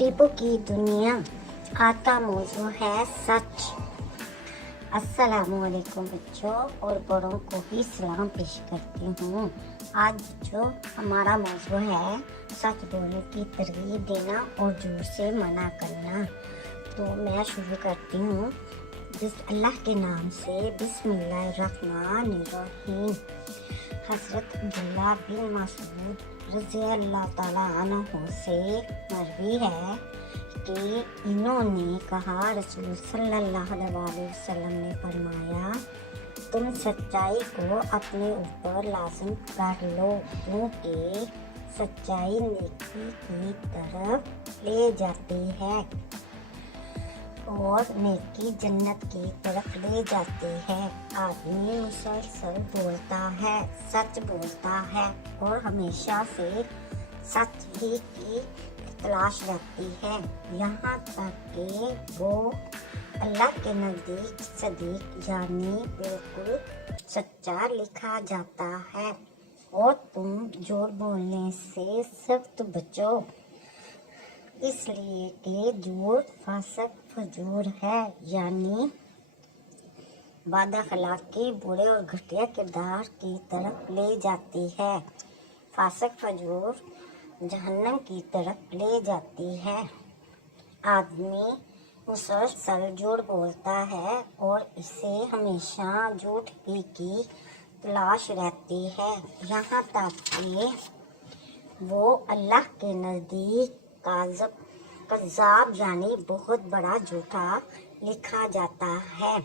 टिप्पो की दुनिया। आज का मौजू है सच। अस्सलामुअलैकुम बच्चों और बड़ों को भी सलाम पेश करती हूँ। आज बच्चों हमारा मौजू है सच बोलने की तरगीब देना और झूठ से मना करना। तो मैं शुरू करती हूँ अल्लाह के नाम से। बिस्मिल्लाहिर्रहमानिर्रहीम। हज़रत अब्दुल्लाह बिन मसूद रज़ी अल्लाह ताला अन्हु से मरवी है कि इन्होंने कहा, रसूल सल्लल्लाहु अलैहि वसल्लम ने फरमाया, तुम सच्चाई को अपने ऊपर लाज़िम कर लो, क्योंकि सच्चाई नेकी की तरफ ले जाती है और नेकी जन्नत की तरफ ले जाती है। आदमी मुसलसल बोलता है, सच बोलता है और हमेशा से सच ही की तलाश रहती है, यहाँ तक कि वो अल्लाह के नज़दीक सदीक यानी बिल्कुल सच्चा लिखा जाता है। और तुम झूठ बोलने से सख्त बचो, इसलिए कि झूठ फासिक फजूर है, यानी बदअखलाकी बुरे और घटिया किरदार की तरफ ले जाती है। फासिक फजूर जहन्नम की तरफ ले जाती है। आदमी मुसलसल झूठ बोलता है और इसे हमेशा झूठ ही की तलाश रहती है, यहाँ तक कि वो अल्लाह के नज़दीक कज़्ज़ाब यानी बहुत बड़ा झूठा लिखा जाता है।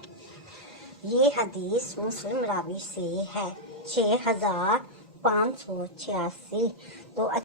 ये हदीस मुस्लिम रावी से है 6586। तो